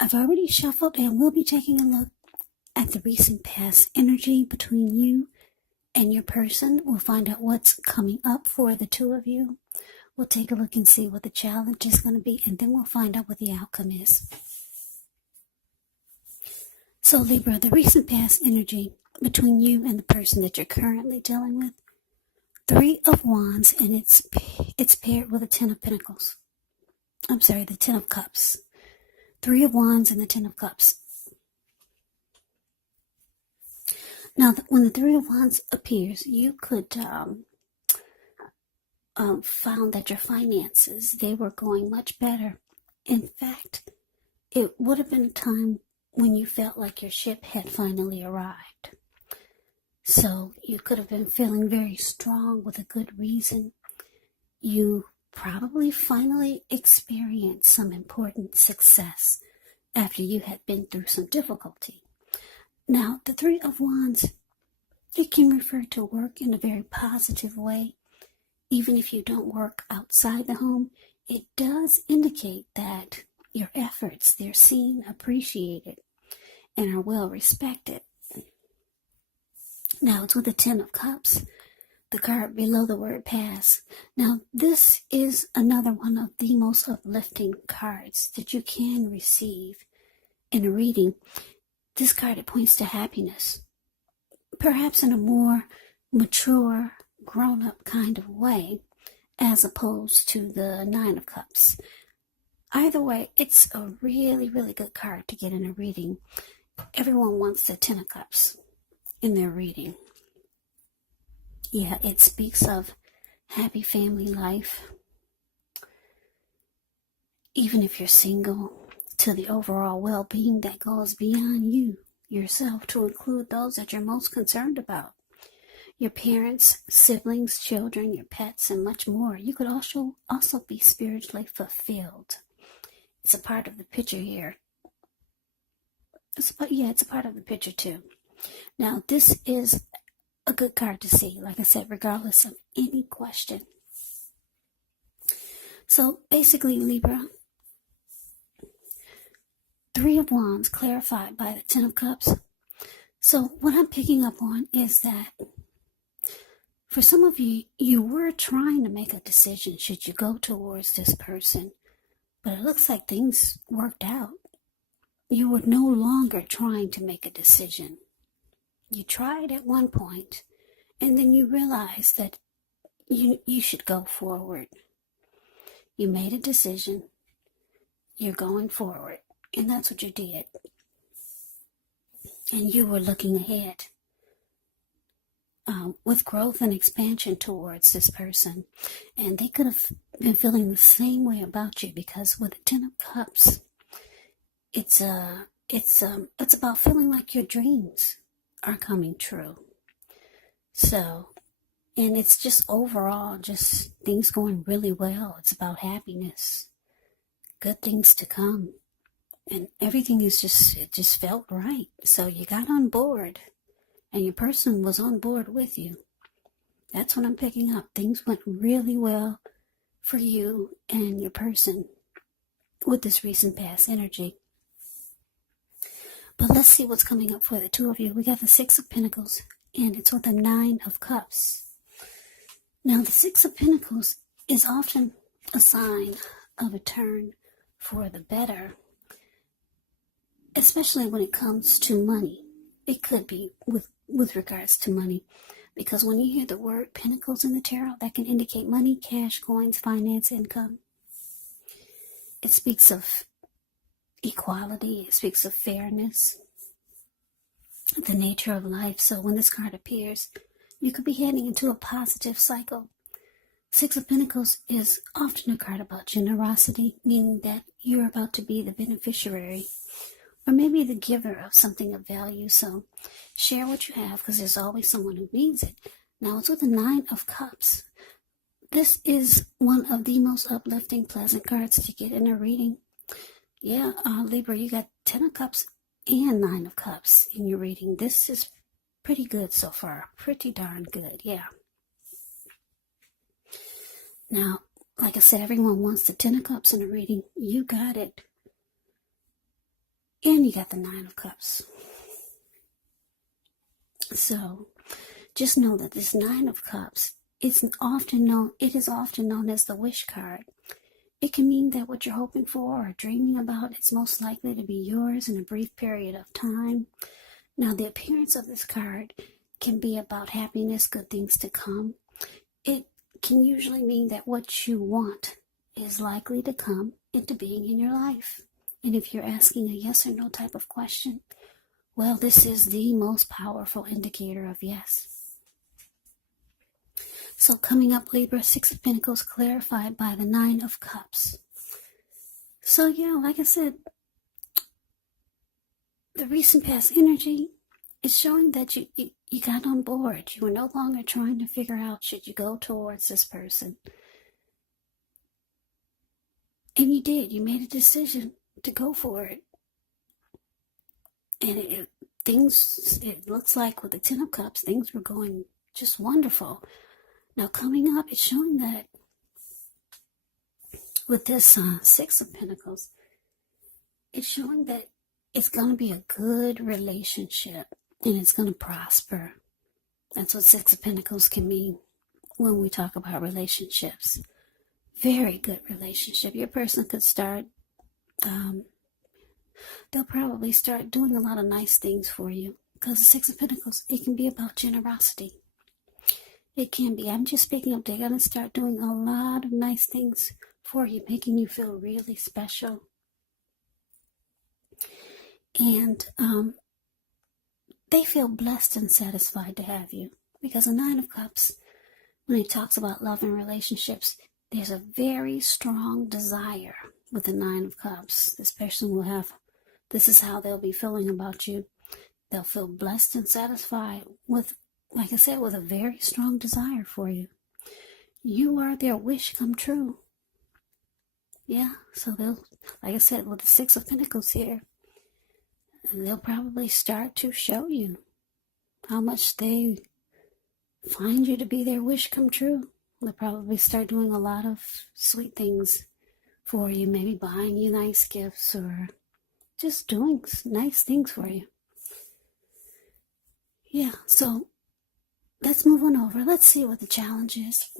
I've already shuffled and we'll be taking a look at the recent past energy between you and your person. We'll find out what's coming up for the two of you. We'll take a look and see what the challenge is going to be, and then we'll find out what the outcome is. So Libra, the recent past energy between you and the person that you're currently dealing with. 3 of Wands, and it's paired with a 10 of Pentacles. I'm sorry, the 10 of Cups. 3 of Wands and the 10 of Cups. Now, when the 3 of Wands appears, you could found that your finances, they were going much better. In fact, it would have been a time when you felt like your ship had finally arrived. So you could have been feeling very strong with a good reason. You probably finally experienced some important success after you had been through some difficulty. Now, the 3 of Wands, it can refer to work in a very positive way. Even if you don't work outside the home, it does indicate that your efforts, they're seen, appreciated, and are well respected. Now, it's with the 10 of Cups, the card below the word pass. Now, this is another one of the most uplifting cards that you can receive in a reading. This card, it points to happiness, perhaps in a more mature, grown-up kind of way, as opposed to the 9 of Cups. Either way, it's a really, really good card to get in a reading. Everyone wants the 10 of Cups in their reading. Yeah, it speaks of happy family life. Even if you're single, to the overall well-being that goes beyond you, yourself, to include those that you're most concerned about. Your parents, siblings, children, your pets, and much more. You could also be spiritually fulfilled. It's a part of the picture here. It's a part of the picture too. Now, this is a good card to see, like I said, regardless of any question. So basically, Libra, 3 of Wands clarified by the 10 of Cups. So what I'm picking up on is that for some of you, you were trying to make a decision should you go towards this person, but it looks like things worked out. You were no longer trying to make a decision. You tried at one point, and then you realized that you should go forward. You made a decision. You're going forward, and that's what you did. And you were looking ahead with growth and expansion towards this person. And they could have been feeling the same way about you, because with the 10 of Cups, it's about feeling like your dreams are coming true. So, and it's just overall just things going really well. It's about happiness, good things to come, and everything is it just felt right. So you got on board, and your person was on board with you. That's what I'm picking up. Things went really well for you and your person with this recent past energy. But let's see what's coming up for the two of you. We got the 6 of Pentacles, and it's with the 9 of Cups. Now, the 6 of Pentacles is often a sign of a turn for the better, especially when it comes to money. It could be with regards to money, because when you hear the word Pentacles in the tarot, that can indicate money, cash, coins, finance, income. It speaks of equality. It speaks of fairness, the nature of life. So when this card appears, you could be heading into a positive cycle. 6 of Pentacles is often a card about generosity, meaning that you're about to be the beneficiary, or maybe the giver of something of value. So share what you have, because there's always someone who needs it. Now, it's with the 9 of Cups. This is one of the most uplifting, pleasant cards to get in a reading. Yeah, Libra, you got 10 of Cups and 9 of Cups in your reading. This is pretty good so far. Pretty darn good, yeah. Now, like I said, everyone wants the 10 of Cups in a reading. You got it. And you got the Nine of Cups. So just know that this Nine of Cups it is often known as the wish card. It can mean that what you're hoping for or dreaming about is most likely to be yours in a brief period of time. Now, the appearance of this card can be about happiness, good things to come. It can usually mean that what you want is likely to come into being in your life. And if you're asking a yes or no type of question, well, this is the most powerful indicator of yes. So coming up, Libra, Six of Pentacles clarified by the Nine of Cups. So yeah, like I said, the recent past energy is showing that you got on board. You were no longer trying to figure out should you go towards this person. And you did. You made a decision to go for it. And it looks like with the Ten of Cups, things were going just wonderful. Now coming up, it's showing that with this Six of Pentacles, it's showing that it's going to be a good relationship and it's going to prosper. That's what Six of Pentacles can mean when we talk about relationships. Very good relationship. Your person could start, they'll probably start doing a lot of nice things for you. Because the Six of Pentacles, it can be about generosity. It can be. I'm just picking up. They're going to start doing a lot of nice things for you, making you feel really special. And they feel blessed and satisfied to have you. Because the Nine of Cups, when it talks about love and relationships, there's a very strong desire with the Nine of Cups. This person will have, this is how they'll be feeling about you. They'll feel blessed and satisfied with, like I said, with a very strong desire for you. You are their wish come true. Yeah, so they'll, like I said, with the Six of Pentacles here, they'll probably start to show you how much they find you to be their wish come true. They'll probably start doing a lot of sweet things for you, maybe buying you nice gifts or just doing nice things for you. Yeah, so let's move on over. Let's see what the challenge is.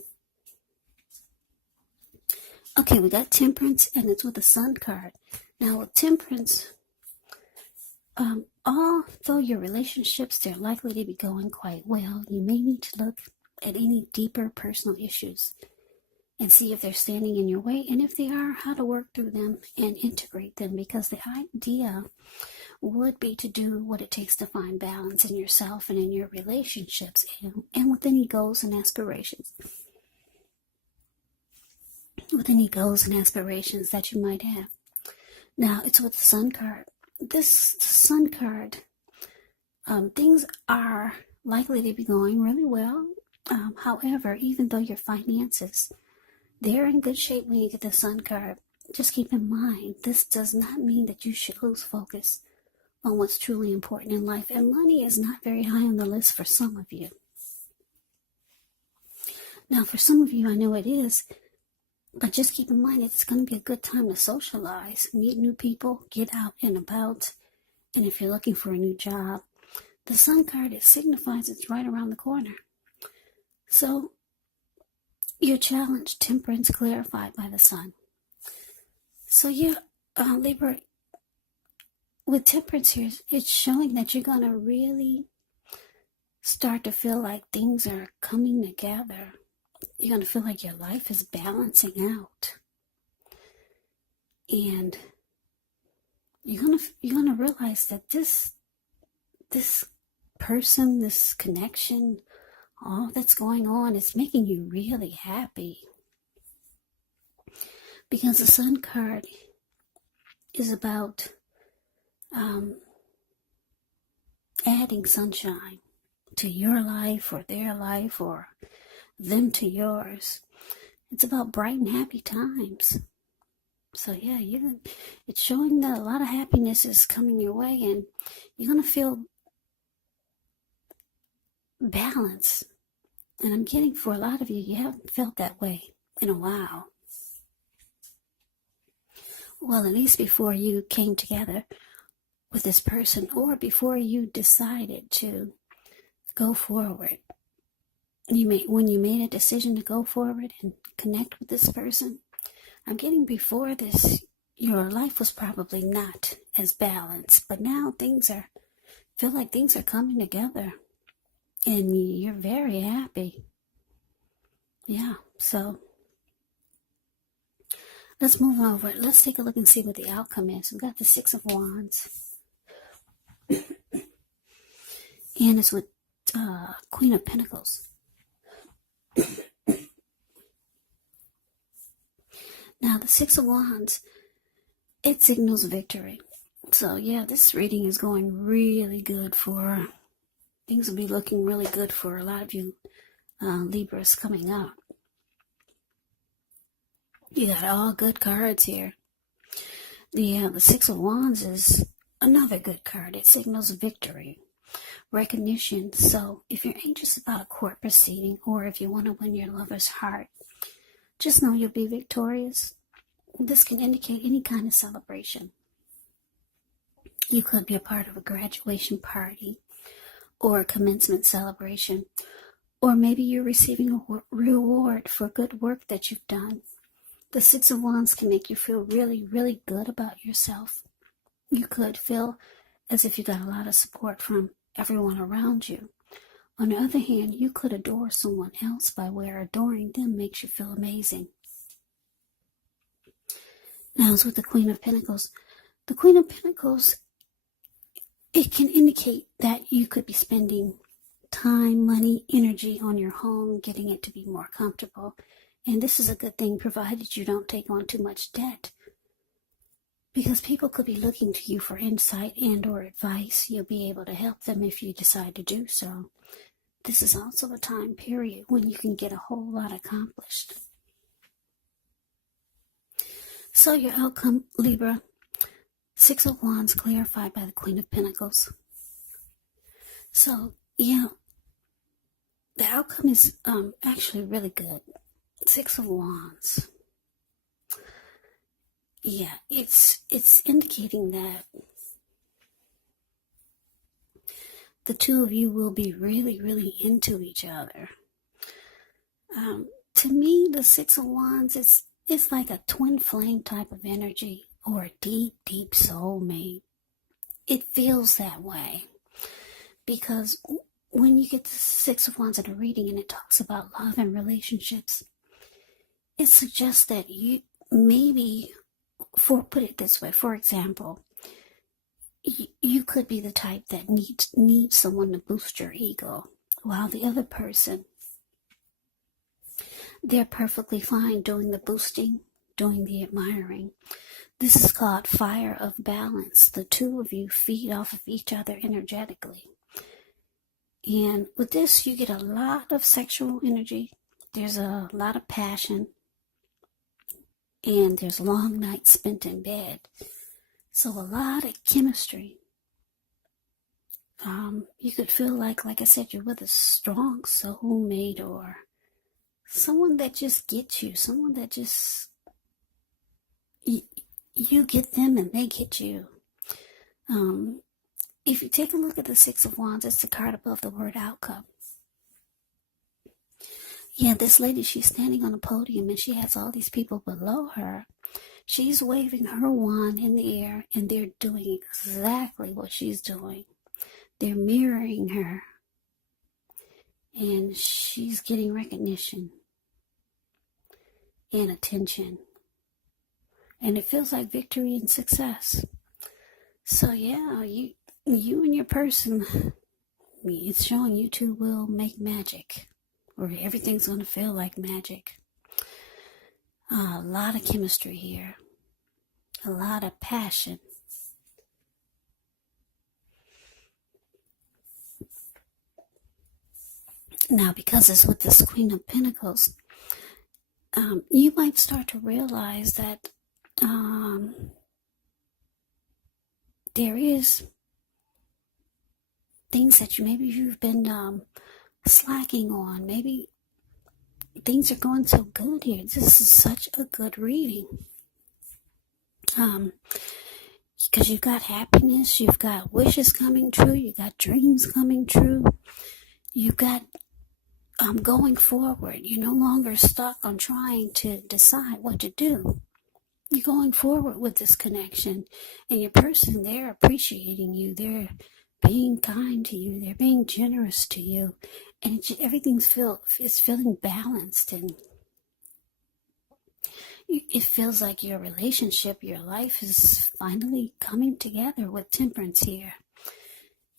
Okay, we got Temperance, and it's with the Sun card. Now, with Temperance, although your relationships, they're likely to be going quite well, you may need to look at any deeper personal issues and see if they're standing in your way, and if they are, how to work through them and integrate them, because the idea would be to do what it takes to find balance in yourself and in your relationships and with any goals and aspirations. With any goals and aspirations that you might have. Now, it's with the Sun card. This Sun card, things are likely to be going really well. However, even though your finances, they're in good shape when you get the Sun card, just keep in mind, this does not mean that you should lose focus on what's truly important in life. And money is not very high on the list for some of you. Now, for some of you, I know it is. But just keep in mind, it's going to be a good time to socialize, meet new people, get out and about. And if you're looking for a new job, the Sun card, it signifies it's right around the corner. So, your challenge, Temperance, clarified by the Sun. So, Libra, with Temperance here, it's showing that you're going to really start to feel like things are coming together. You're going to feel like your life is balancing out. And you're going to realize that this person, this connection, all that's going on is making you really happy. Because the Sun card is about adding sunshine to your life or their life or them to yours. It's about bright and happy times. So yeah, it's showing that a lot of happiness is coming your way, and you're going to feel balance. And I'm getting, for a lot of you, you haven't felt that way in a while. Well, at least before you came together with this person, or before you decided to go forward. When you made a decision to go forward and connect with this person, I'm getting before this, your life was probably not as balanced, but now feel like things are coming together and you're very happy. Yeah, so let's move over. Let's take a look and see what the outcome is. We've got the Six of Wands. And it's with Queen of Pentacles. Now, the Six of Wands, it signals victory. So, yeah, this reading is going really good for, things will be looking really good for a lot of you Libras coming up. You got all good cards here. The Six of Wands is another good card. It signals victory, recognition. So if you're anxious about a court proceeding, or if you want to win your lover's heart, just know you'll be victorious. This can indicate any kind of celebration. You could be a part of a graduation party or a commencement celebration, or maybe you're receiving a reward for good work that you've done. The Six of Wands can make you feel really, really good about yourself. You could feel as if you got a lot of support from everyone around you. On the other hand, you could adore someone else by where adoring them makes you feel amazing. Now it's with the Queen of Pentacles. The Queen of Pentacles, it can indicate that you could be spending time, money, energy on your home, getting it to be more comfortable. And this is a good thing, provided you don't take on too much debt. Because people could be looking to you for insight and or advice. You'll be able to help them if you decide to do so. This is also a time period when you can get a whole lot accomplished. So your outcome, Libra, Six of Wands clarified by the Queen of Pentacles. So, yeah, the outcome is actually really good. Six of Wands. Yeah, it's indicating that the two of you will be really, really into each other. To me, the Six of Wands it's like a twin flame type of energy, or a deep, deep soulmate. It feels that way because when you get the Six of Wands in a reading and it talks about love and relationships, it suggests that you maybe, put it this way, for example, you could be the type that needs someone to boost your ego, while the other person, they're perfectly fine doing the boosting, doing the admiring. This is called fire of balance. The two of you feed off of each other energetically. And with this, you get a lot of sexual energy. There's a lot of passion. And there's long nights spent in bed. So a lot of chemistry. You could feel like I said, you're with a strong soulmate, or someone that just gets you. Someone that just, you get them and they get you. If you take a look at the Six of Wands, it's the card above the word outcome. Yeah, this lady, she's standing on a podium and she has all these people below her. She's waving her wand in the air and they're doing exactly what she's doing. They're mirroring her. And she's getting recognition and attention. And it feels like victory and success. So yeah, you and your person, it's showing you two will make magic. Or everything's going to feel like magic. A lot of chemistry here. A lot of passion. Now, because it's with this Queen of Pentacles, you might start to realize that there is things that you've been slacking on. Maybe things are going so good here. This is such a good reading. Because you've got happiness, you've got wishes coming true, you've got dreams coming true, you've got going forward. You're no longer stuck on trying to decide what to do. You're going forward with this connection, and your person, they're appreciating you, they're being kind to you, they're being generous to you, and everything's feeling balanced, and it feels like your relationship, your life is finally coming together with temperance here.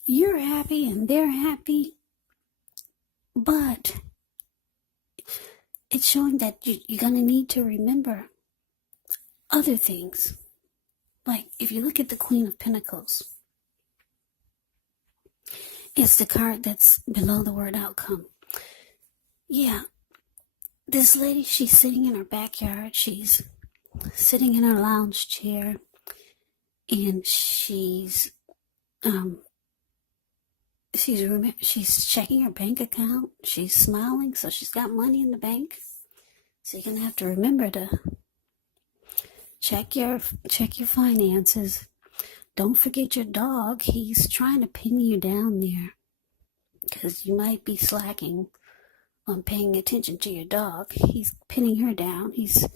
You're happy and they're happy, but it's showing that you're going to need to remember other things. Like if you look at the Queen of Pentacles, it's the card that's below the word outcome. Yeah, this lady, she's sitting in her backyard. She's sitting in her lounge chair, and she's checking her bank account. She's smiling, so she's got money in the bank. So you're gonna have to remember to check your finances. Don't forget your dog. He's trying to pin you down there because you might be slacking on paying attention to your dog. He's pinning her down. He's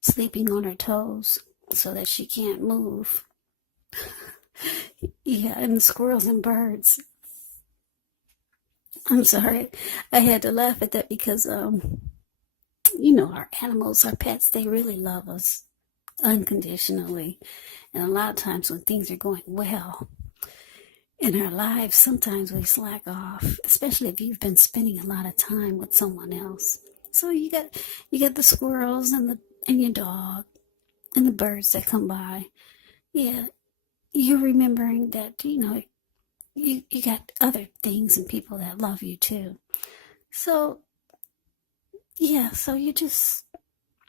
sleeping on her toes so that she can't move. Yeah, and the squirrels and birds. I'm sorry. I had to laugh at that because, our animals, our pets, they really love us unconditionally. And a lot of times when things are going well in our lives, sometimes we slack off, especially if you've been spending a lot of time with someone else. So you got the squirrels and your dog and the birds that come by. Yeah, you're remembering that, you got other things and people that love you too. So, yeah, so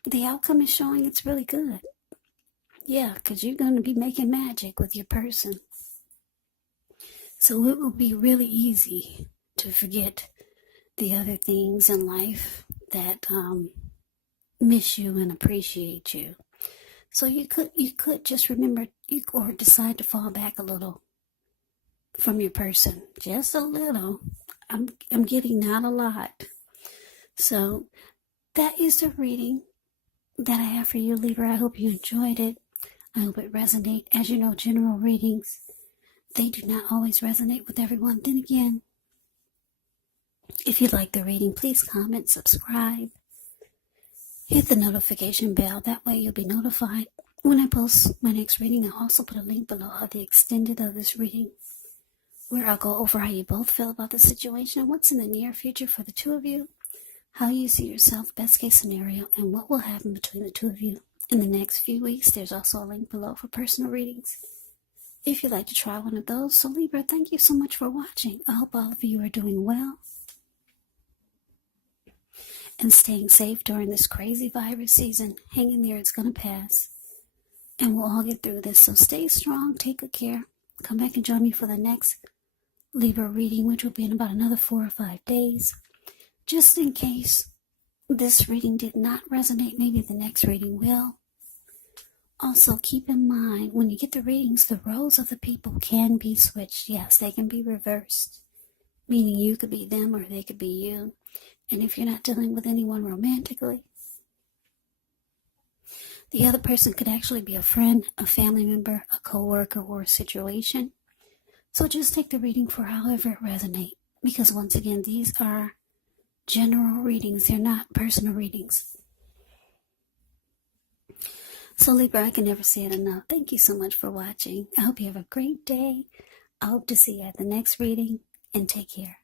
the outcome is showing it's really good. Yeah, because you're going to be making magic with your person. So it will be really easy to forget the other things in life that miss you and appreciate you. So you could just remember, or decide to fall back a little from your person, just a little. I'm getting not a lot. So that is the reading that I have for you, Libra. I hope you enjoyed it. I hope it resonated. As you know, general readings, they do not always resonate with everyone. Then again, if you like the reading, please comment, subscribe, hit the notification bell. That way you'll be notified when I post my next reading. I'll also put a link below of the extended of this reading, where I'll go over how you both feel about the situation, what's in the near future for the two of you, how you see yourself, best case scenario, and what will happen between the two of you in the next few weeks. There's also a link below for personal readings if you'd like to try one of those. So Libra, thank you so much for watching. I hope all of you are doing well and staying safe during this crazy virus season. Hang in there, it's going to pass. And we'll all get through this. So stay strong, take good care. Come back and join me for the next Libra reading, which will be in about another 4 or 5 days. Just in case this reading did not resonate, maybe the next reading will. Also, keep in mind, when you get the readings, the roles of the people can be switched. Yes, they can be reversed, meaning you could be them or they could be you. And if you're not dealing with anyone romantically, the other person could actually be a friend, a family member, a co-worker, or a situation. So just take the reading for however it resonates. Because once again, these are general readings. They're not personal readings. So Libra, I can never say it enough. Thank you so much for watching. I hope you have a great day. I hope to see you at the next reading, and take care.